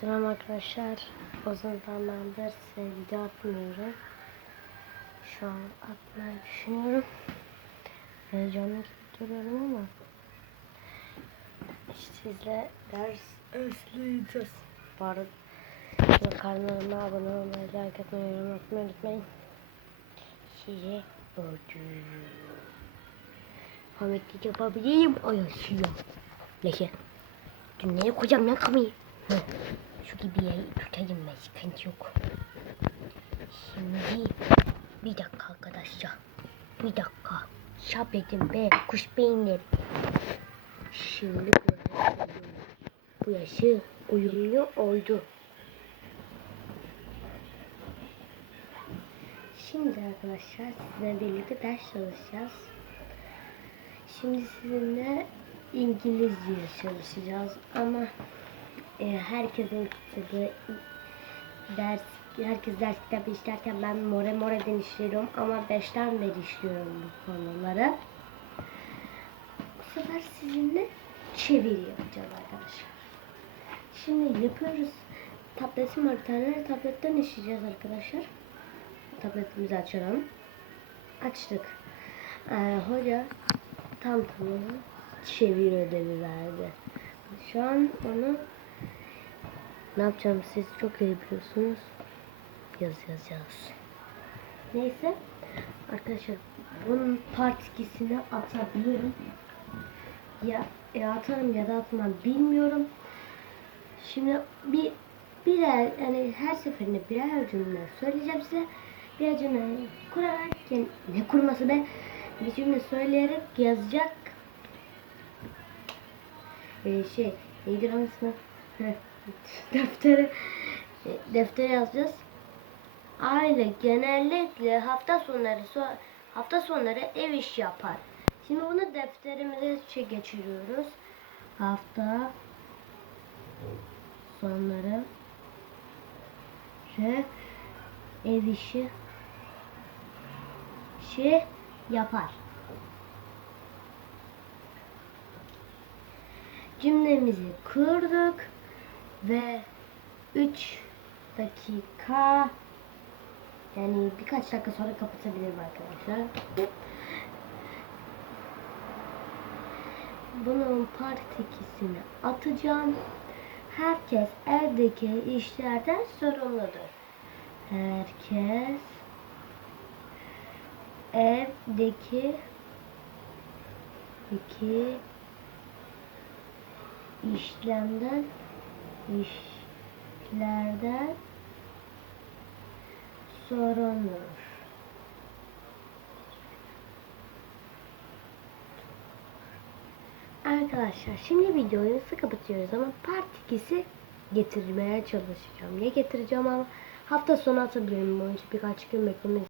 Selam arkadaşlar. Uzun zamandır size video atmıyorum. Şu an atmayı düşünüyorum. Heyecanlı duruyorum ama sizle ders özleyeceğiz. Bu arada kanalıma abone olmayı, like atmayı, yorum atmayı unutmayın. Size ödül. Komiklik yapabileyim o yaşıyor. Neyse. Dünyaya koyacağım lan kamerayı. Hı. Şu gibi yayı tutayım ben sıkıntı yok. Şimdi bir dakika arkadaşlar. Bir dakika. Sabredin be kuş beyinleri. Şimdi bu yaşı uyumlu oldu. Şimdi arkadaşlar sizinle birlikte ders çalışacağız. Şimdi sizinle İngilizce çalışacağız ama e, herkesin kitabı ders herkes ders kitabı işlerken ben more more'den işliyorum ama beşten beri işliyorum bu konuları. Bu sefer sizinle çeviri yapacağız arkadaşlar. Şimdi yapıyoruz. Tabletim var tane. Tabletten işleyeceğiz arkadaşlar. Tabletimizi açalım. Açtık. Ee, hoca tam tamına çevir ödevi verdi. Şu an onu ne yapacağım siz çok iyi biliyorsunuz. Yaz yazacağız. Neyse arkadaşlar bunun part 2'sini atabilirim. Ya, ya atarım ya da atmam bilmiyorum. Şimdi bir birer yani her seferinde birer cümle söyleyeceğim size. Birer cümle kurarak yani ne kurması be bir cümle söyleyerek yazacak ee, şey neydi? Heh, deftere deftere yazacağız. Aile genellikle hafta sonları so- hafta sonları ev iş yapar. Şimdi bunu defterimize şey geçiriyoruz. Hafta sonları ve ev işi şey yapar. cümlemizi kurduk ve 3 dakika yani birkaç dakika sonra kapatabilirim arkadaşlar. Bunun part 2'sini atacağım. Herkes evdeki işlerden sorumludur. Herkes evdeki iki işlemden işlerden sorumludur. Arkadaşlar şimdi videoyu nasıl kapatıyoruz ama part 2'si getirmeye çalışacağım. Ne getireceğim ama hafta sonu atabilirim. Bunun için birkaç gün beklemeniz